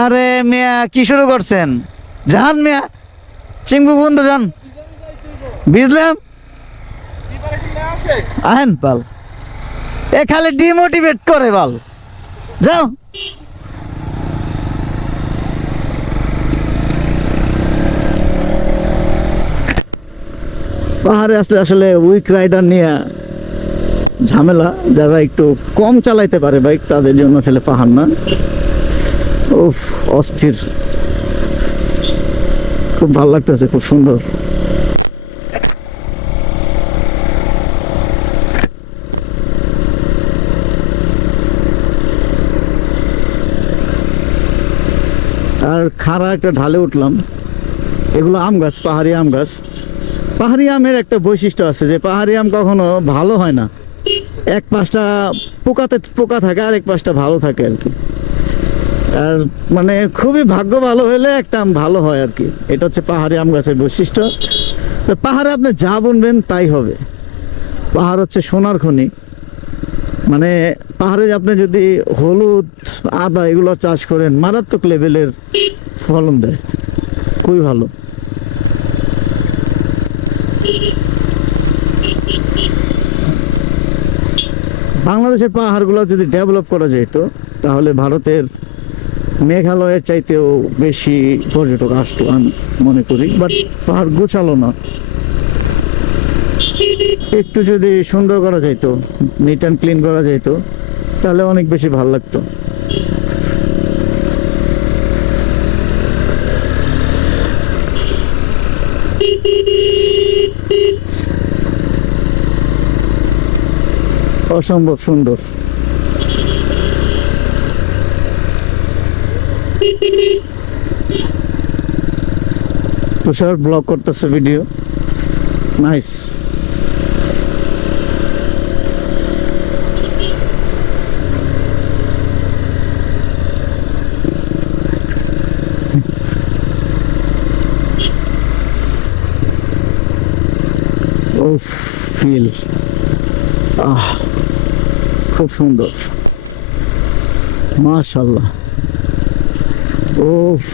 আরে মিয়া, কি শুরু করছেন? যান মিয়া, চিঙ্গু বন্ধু যান বুঝলাম? আহেন পাল। এ খালি ডিমোটিভেট করে বাল যাও। পাহাড়ে আসলে আসলে উইক রাইডার নিয়ে ঝামেলা, যারা একটু কম চালাইতে পারে বাইক তাদের জন্য আসলে পাহাড় না। উফ, অস্থির। খুব ভালো লাগতেছে, খুব সুন্দর। আর খাড়া একটা ঢালে উঠলাম। এগুলো আম গাছ, পাহাড়ি আম গাছ। পাহাড়ি আমের একটা বৈশিষ্ট্য আছে যে, পাহাড়ি আম কখনো ভালো হয় না। এক পাশটা পোকাতে পোকা থাকে আর এক পাশটা ভালো থাকে আর কি। আর মানে খুবই ভাগ্য ভালো হলে একটা আম ভালো হয় আর কি। এটা হচ্ছে পাহাড়ি আম গাছের বৈশিষ্ট্য। তো পাহাড়ে আপনি যা বুনবেন তাই হবে। পাহাড় হচ্ছে সোনার খনি। মানে পাহাড়ে আপনি যদি হলুদ, আদা এগুলো চাষ করেন, মারাত্মক লেভেলের ফলন দেয়। খুবই ভালো। বাংলাদেশের পাহাড়গুলো যদি ডেভেলপ করা যেত, তাহলে ভারতের মেঘালয়ের চাইতেও বেশি পর্যটক আসতো আমি মনে করি বাট পাহাড় গোছালো না। একটু যদি সুন্দর করা যেত নিট অ্যান্ড ক্লিন করা যেত, তাহলে অনেক বেশি ভালো লাগতো। অসম্ভব সুন্দর। তুষার ব্লগ করতেছে ভিডিও নাইস ফিল আহ খুব সুন্দর। মাশাল্লাহ উফ।